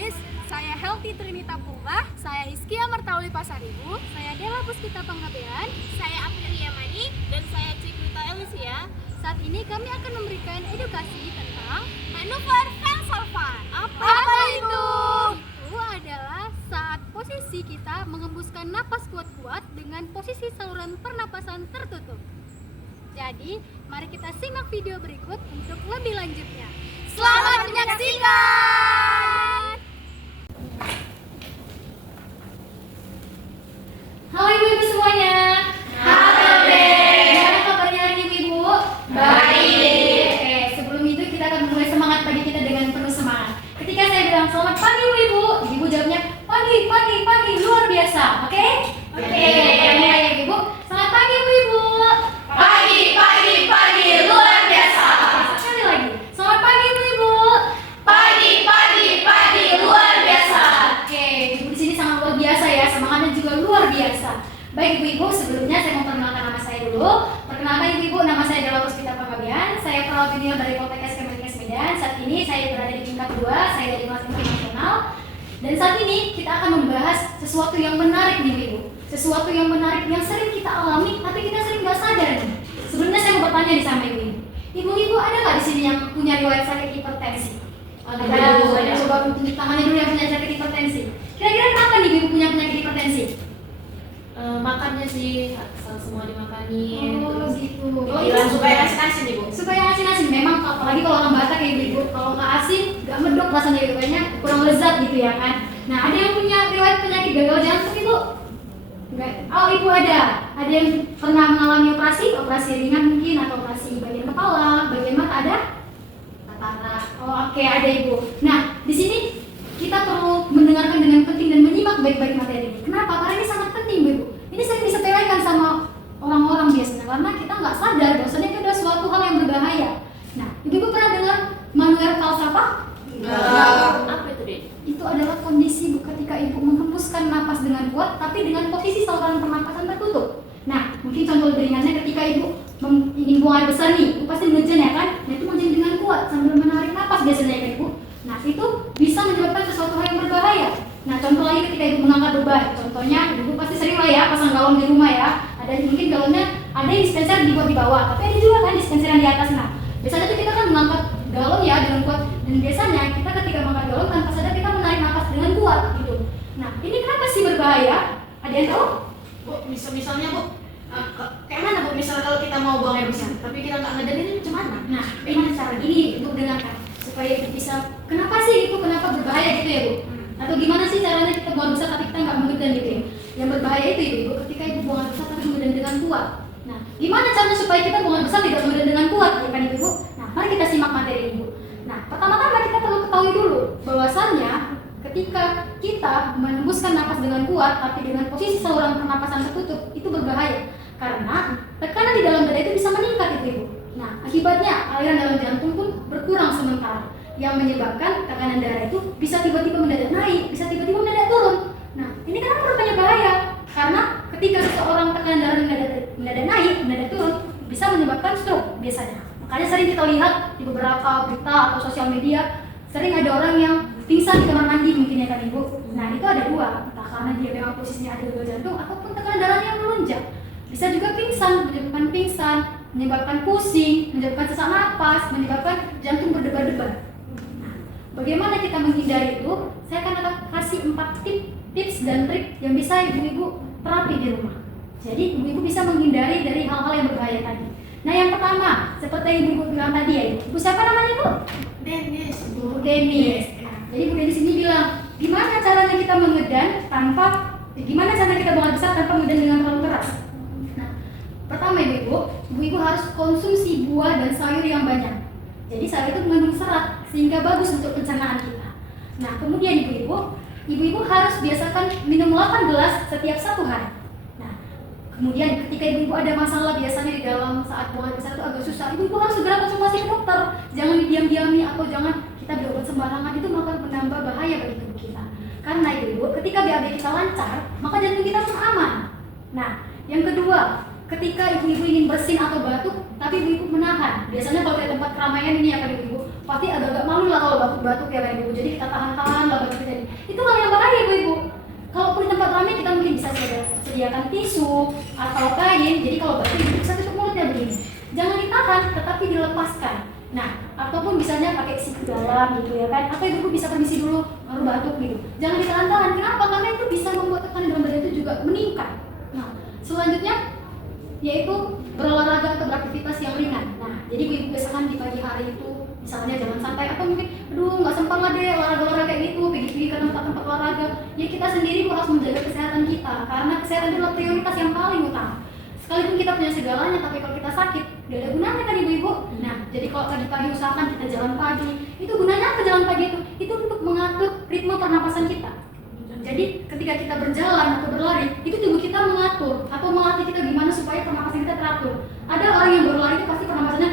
Habis, saya Healthy Trinita Purba, saya Iskia Martauli Pasaribu, saya Dela Puspita Panggabean, saya Aprilia Mani, dan saya Cikrita Elisia. Saat ini kami akan memberikan edukasi tentang manuver Velsolvan. Apa itu? Itu adalah saat posisi kita mengembuskan napas kuat-kuat dengan posisi saluran pernapasan tertutup. Jadi, mari kita simak video berikut untuk lebih lanjutnya. Selamat menyaksikan! Halo ibu-ibu semuanya. Halo Dek. Gimana kabarnya hari ini ibu? Baik. Oke, sebelum itu kita akan memulai semangat pagi kita dengan penuh semangat. Ketika saya bilang selamat pagi ibu-ibu, ibu jawabnya pagi, luar biasa. Oke? Oke. Mulai ya ibu. Selamat pagi ibu-ibu. Pagi, luar biasa. Sekali lagi. Selamat pagi ibu-ibu. Pagi, luar biasa. Oke, ibu di sini sangat luar biasa ya, semangatnya juga luar biasa. Baik ibu-ibu, sebelumnya saya mau perkenalkan nama saya dulu. Perkenalkan ibu-ibu, nama saya Dela Puspita Panggabean. Saya perawat junior dari Poltekkes Kemenkes Medan. Saat ini saya berada di tingkat 2, saya dari kelas internasional. Dan saat ini kita akan membahas sesuatu yang menarik nih ibu. Sesuatu yang menarik yang sering kita alami, tapi kita sering nggak sadar nih. Sebelumnya saya mau bertanya nih sama ibu. Ibu-ibu ada nggak di sini yang punya riwayat sakit hipertensi? Ada. Coba tunjuk tangannya dulu yang punya sakit hipertensi. Kira-kira kenapa nih ibu punya penyakit hipertensi? Makannya sih asal semua dimakanin. Oh terus gitu. pikiran supaya asin ibu. Supaya asin-asin. Memang apalagi kalau orang Batak kayak ibu, kalau nggak asin nggak medok rasanya gitu, kayaknya kurang lezat gitu ya kan. Nah, ada yang punya riwayat penyakit gagal jantung ibu? Enggak. Oh ibu ada. Ada yang pernah mengalami operasi ringan mungkin atau operasi bagian kepala, bagian mata ada? Katarak. Oh, oke, ada ibu. Nah, di sini kita perlu mendengarkan dengan penting dan menyimak baik-baik materi ini. Kenapa? Karena ini sangat penting, ibu. Ini sering disepelekan sama orang-orang biasanya karena kita nggak sadar bahwasanya itu adalah suatu hal yang berbahaya. Nah, ibu pernah dengar manuver falsafah? Apa itu deh? Itu adalah kondisi bu ketika ibu menghembuskan napas dengan kuat, tapi dengan posisi saluran pernapasan tertutup. Nah, mungkin contoh lebih ringannya ketika ibu ingin buang air besar nih, ibu pasti mengejen ya kan? Nah, itu mengejen dengan kuat sambil menarik napas biasanya kan ibu. Nah, itu bisa menyebabkan sesuatu hal yang berbahaya. Nah, contoh lagi ketika ibu mengangkat beban. Contohnya, ibu pasti sering lah ya pasang galon di rumah ya. Ada mungkin galonnya ada yang dispenser dibuat di bawah, tapi ada juga kan dispenser yang di atas. Nah, biasanya tuh kita kan mengangkat galon ya dengan kuat, dan biasanya kita ketika mengangkat galon tanpa sadar kita menarik napas dengan kuat gitu. Nah, ini kenapa sih berbahaya? Ada yang tahu? Bu, misalnya bu, kayak mana bu? Misalnya kalau kita mau buang air besar, tapi kita nggak ngedan ini macam mana? Nah, ini cara gini untuk dengarkan supaya ibu bisa. Kenapa sih itu? Kenapa berbahaya gitu ya bu? Atau gimana sih caranya kita buang besar tapi kita nggak mengedan gitu ya? Yang berbahaya itu ibu ketika ibu buang air besar tapi mengedan dengan kuat. Nah, gimana caranya supaya kita buang air besar tidak mengedan dengan kuat ya kan ibu? Nah, mari kita simak materi ibu. Nah, pertama-tama kita perlu ketahui dulu bahwasannya ketika kita menembuskan napas dengan kuat tapi dengan posisi saluran pernapasan tertutup itu berbahaya karena tekanan di dalam dada itu bisa meningkat ibu. Nah, akibatnya aliran dalam jantung pun berkurang sementara yang menyebabkan tekanan darah itu bisa tiba-tiba mendadak naik, bisa tiba-tiba mendadak turun. Nah, ini kenapa rupanya bahaya? Karena ketika seseorang tekanan darah mendadak naik, mendadak turun, bisa menyebabkan stroke biasanya. Makanya sering kita lihat di beberapa berita atau sosial media, sering ada orang yang pingsan di kamar mandi mungkin ya kan ibu. Nah, itu ada dua, entah karena dia memang posisinya ada gagal jantung ataupun tekanan darahnya yang melonjak. Bisa juga pingsan, menyebabkan pusing, menyebabkan sesak napas, menyebabkan jantung berdebar-debar. Nah, bagaimana kita menghindari itu? Saya akan kasih 4 tips dan trik yang bisa ibu-ibu terapi di rumah. Jadi ibu-ibu bisa menghindari dari hal-hal yang berbahaya tadi. Nah, yang pertama, seperti yang ibu bilang tadi ya, ibu siapa namanya ibu? Denis. Bu Denis. Nah, jadi Bu Denis ini bilang, gimana caranya kita mengedan gimana cara kita buang air besar tanpa mengedan dengan terlalu keras? Nah, pertama ibu harus konsumsi buah dan sayur yang banyak. Jadi sayur itu mengandung serat sehingga bagus untuk pencernaan kita. Nah, kemudian ibu harus biasakan minum 8 gelas setiap 1 hari. Nah, kemudian ketika ibu ada masalah biasanya di dalam saat buang air besar itu agak susah, ibu harus segera konsultasi ke dokter. Jangan didiam-diami atau jangan kita berobat sembarangan, itu akan menambah bahaya bagi tubuh kita. Karena ketika BAB kita lancar, maka jantung kita pun aman. Nah, yang kedua, ketika ibu ingin bersin atau batuk, tapi ibu menahan. Biasanya kalau di tempat keramaian ini ya kan ibu, pasti agak-agak malu lah kalau batuk-batuk ya kan ibu. Jadi kita tahan-tahan lah batuk kita. Itu hal yang bahaya ibu-ibu. Kalaupun di tempat ramai kita mungkin bisa sediakan tisu atau kain. Jadi kalau batuk ibu bisa tutup mulutnya begini. Jangan ditahan, tetapi dilepaskan. Nah, ataupun misalnya pakai siku dalam gitu ya kan. Atau ibu bisa permisi dulu baru batuk gitu. Jangan ditahan-tahan. Kenapa? Karena itu bisa membuat tekanan dalam badan itu juga meningkat. Nah, selanjutnya yaitu berolahraga atau beraktivitas yang ringan. Nah, jadi ibu biasakan di pagi hari itu misalnya jalan santai atau mungkin aduh nggak sempat lah deh olahraga kayak gitu, pergi ke tempat-tempat olahraga. Ya kita sendiri harus menjaga kesehatan kita karena kesehatan itu adalah prioritas yang paling utama. Sekalipun kita punya segalanya, tapi kalau kita sakit gak ada gunanya kan ibu-ibu. Nah, jadi kalau tadi pagi usahakan kita jalan pagi. Itu gunanya apa jalan pagi itu? Itu untuk mengatur ritme pernapasan kita. Jadi ketika kita berjalan atau berlari, itu tubuh kita mengatur atau melatih kita gimana supaya pernapasan kita teratur. Ada orang yang berlari itu pasti pernapasannya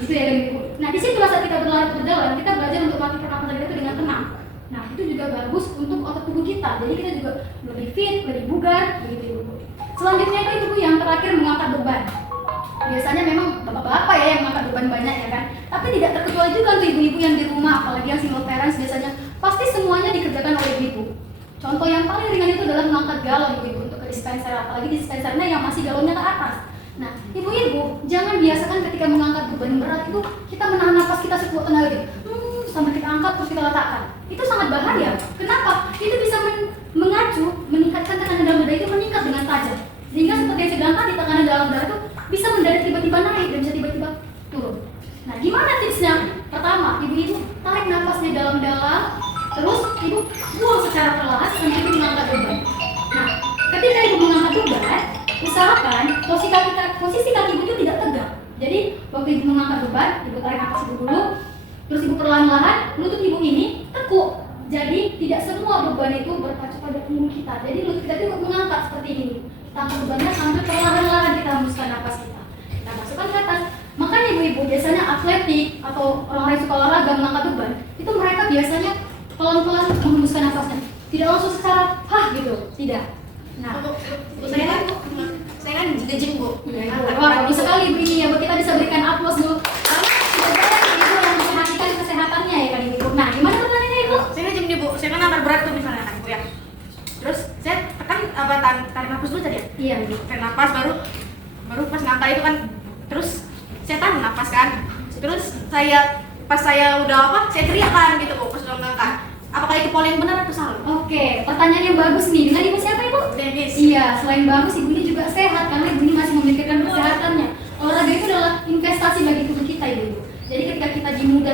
gitu ya kan ibu. Nah di situ saat kita berlari atau berjalan, kita belajar untuk melatih pernapasan kita itu dengan tenang. Nah itu juga bagus untuk otot tubuh kita. Jadi kita juga lebih fit, lebih bugar, begitu ibu. Selanjutnya itu ibu yang terakhir mengangkat beban. Biasanya memang bapak-bapak ya yang mengangkat beban banyak ya kan. Tapi tidak terkecuali juga untuk ibu-ibu yang di rumah, apalagi yang single parents biasanya pasti semuanya dikerjakan oleh ibu. Contoh yang paling ringan itu adalah mengangkat galon ibu untuk ke dispenser, apalagi dispensernya yang masih galonnya ke atas. Nah, ibu-ibu jangan biasakan ketika mengangkat beban berat itu kita menahan nafas kita sekuat tenaga gitu. Sampai kita angkat terus kita letakkan. Itu sangat bahaya. Kenapa? Itu bisa mengacu, meningkatkan tekanan dalam darah itu meningkat dengan tajam. Sehingga seperti yang saya bilang tadi, tekanan dalam darah itu bisa mendadak tiba-tiba naik dan bisa tiba-tiba turun. Nah, gimana tipsnya? Pertama, ibu-ibu tarik nafasnya dalam-dalam. Terus ibu buang secara perlahan sampai ibu mengangkat beban. Nah, ketika ibu mengangkat beban, usahakan posisi kaki ibu itu tidak tegak. Jadi waktu ibu mengangkat beban, ibu tarik nafas ibu dulu, terus ibu perlahan-lahan lutut ibu ini tekuk. Jadi tidak semua beban itu berpacu pada punggung kita. Jadi lutut kita itu mengangkat seperti ini. Kita angkat bebannya sambil perlahan-lahan kita hembuskan nafas kita. Kita masukkan ke atas. Makanya ibu-ibu biasanya atletik atau orang yang suka olahraga mengangkat beban, itu mereka biasanya pelan-pelan menghembuskan nafasnya, tidak langsung secara hah gitu, tidak. Nah, saya kan juga gym bu. wah bagus sekali Bu ini ya, Bu kita bisa berikan aplaus Bu. Karena sudah banyak ibu yang memperhatikan kesehatannya ya kan ibu. Nah, gimana pertanyaannya ibu? Saya kan gym nih bu, saya kan angkat berat tuh misalnya kan bu ya. Terus saya tekan tarik nafas dulu tadi ya. Iya Bu. Tarik nafas baru pas ngangkat itu kan, terus saya tahan nafas kan. Terus pas saya udah saya teriak kan gitu bu pas udah ngangkat. Apakah itu pola yang benar atau salah? Oke, pertanyaan yang bagus nih. Dengan ibu siapa ibu? Dennis. Iya, selain bagus ibu ini juga sehat karena ibu ini masih memikirkan kesehatannya. Olahraga itu adalah investasi bagi tubuh kita ibu. Jadi ketika kita di muda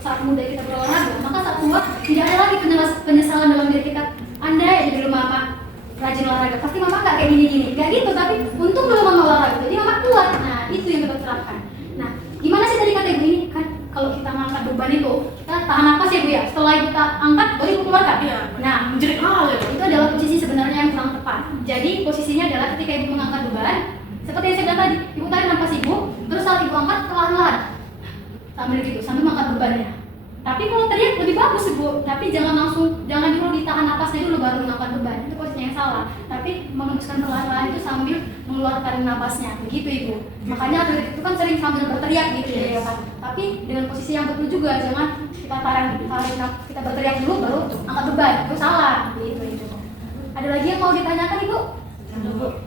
saat muda kita berolahraga, maka saat tua tidak ada lagi penyesalan dalam diri kita. Anda ya jadi dulu mama rajin olahraga, pasti mama nggak kayak gini-gini. Nggak gitu, tapi untung dulu mama olahraga, jadi mama kuat. Nah itu yang kita terapkan. Nah gimana sih tadi kata ibu ini kan? Kalau kita ngangkat beban itu, kita tahan nafas ya Bu ya. Setelah kita angkat, baru ibu keluarkan. Iya. Nah, Menjerit itu adalah posisi sebenarnya yang kurang tepat. Jadi posisinya adalah ketika ibu mengangkat beban, seperti yang saya bilang tadi, ibu tarik nafas ibu, terus saat ibu angkat perlahan-lahan, sambil gitu, sambil mengangkat bebannya. Tapi kalau teriak lebih bagus ibu, tapi jangan dulu ditahan nafasnya dulu baru mengangkat beban. Itu posisinya yang salah. Tapi menghembuskan perlahan-lahan itu sambil mengeluarkan nafasnya, begitu ibu. Makanya atlet itu kan sering sambil berteriak gitu ya kan. Tapi dengan posisi yang betul juga, jangan kita berteriak dulu baru angkat beban, itu salah. Gitu ibu. Ada lagi yang mau ditanyakan ibu?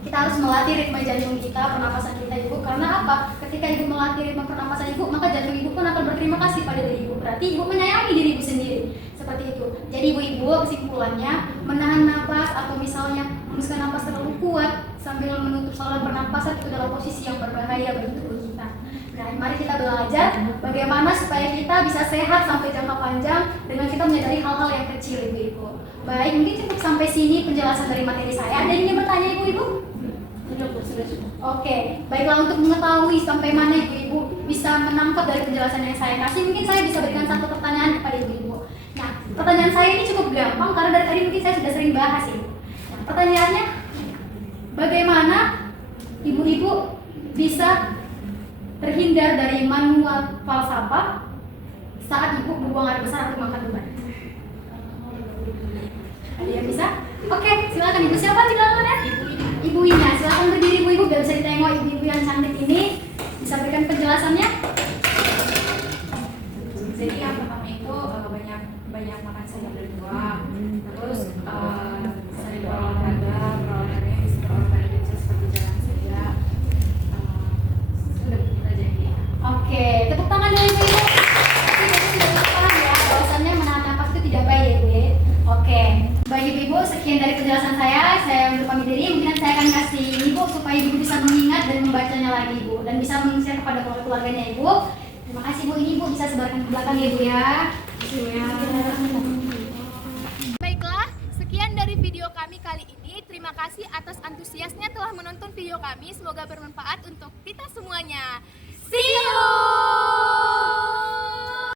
Kita harus melatih ritme jantung kita, pernapasan kita ibu. Karena apa? Ketika ibu melatih ritme pernapasan ibu, maka jantung ibu pun akan berterima kasih pada diri ibu. Berarti ibu menyayangi diri ibu sendiri. Seperti itu. Jadi ibu-ibu kesimpulannya menahan napas atau misalnya menghembuskan napas terlalu kuat sambil menutup saluran pernapasan itu adalah posisi yang berbahaya bagi tubuh kita. Nah, mari kita belajar bagaimana supaya kita bisa sehat sampai jangka panjang dengan kita menyadari hal-hal yang kecil ibu-ibu. Baik, mungkin cukup sampai sini penjelasan dari materi saya. Ada yang ingin bertanya ibu-ibu? Oke, baiklah untuk mengetahui sampai mana ibu-ibu bisa menangkap dari penjelasan yang saya kasih, mungkin saya bisa berikan satu pertanyaan kepada ibu-ibu. Nah, pertanyaan saya ini cukup gampang karena dari tadi mungkin saya sudah sering bahas ini. Nah, pertanyaannya, bagaimana ibu-ibu bisa terhindar dari manual falsafah saat ibu berbuang air besar atau mengangkat beban? Ada yang bisa? Oke, silakan ibu siapa di belakang ya? Ibu-ibunya, silakan berdiri ibu-ibu biar bisa ditengok ibu-ibu yang cantik ini bisa berikan penjelasannya. Jadi banyak makan sayur dan buah, terus sering olahraganya bisa berolahraga seperti jalan saja. Sudah begitu aja ya. Oke, tepuk tangan dari ibu. Ibu sudah paham ya bahwasannya menahan nafas itu tidak baik ya Bu ya. Oke, bagi ibu sekian dari penjelasan saya undur pamit diri. Mungkin saya akan kasih ibu supaya ibu bisa mengingat dan membacanya lagi ibu dan bisa meng-share kepada keluarganya ibu. Terima kasih Bu, ini ibu bisa sebarkan ke belakang ya Bu ya. Baiklah, sekian dari video kami kali ini. Terima kasih atas antusiasnya telah menonton video kami. Semoga bermanfaat untuk kita semuanya. See you!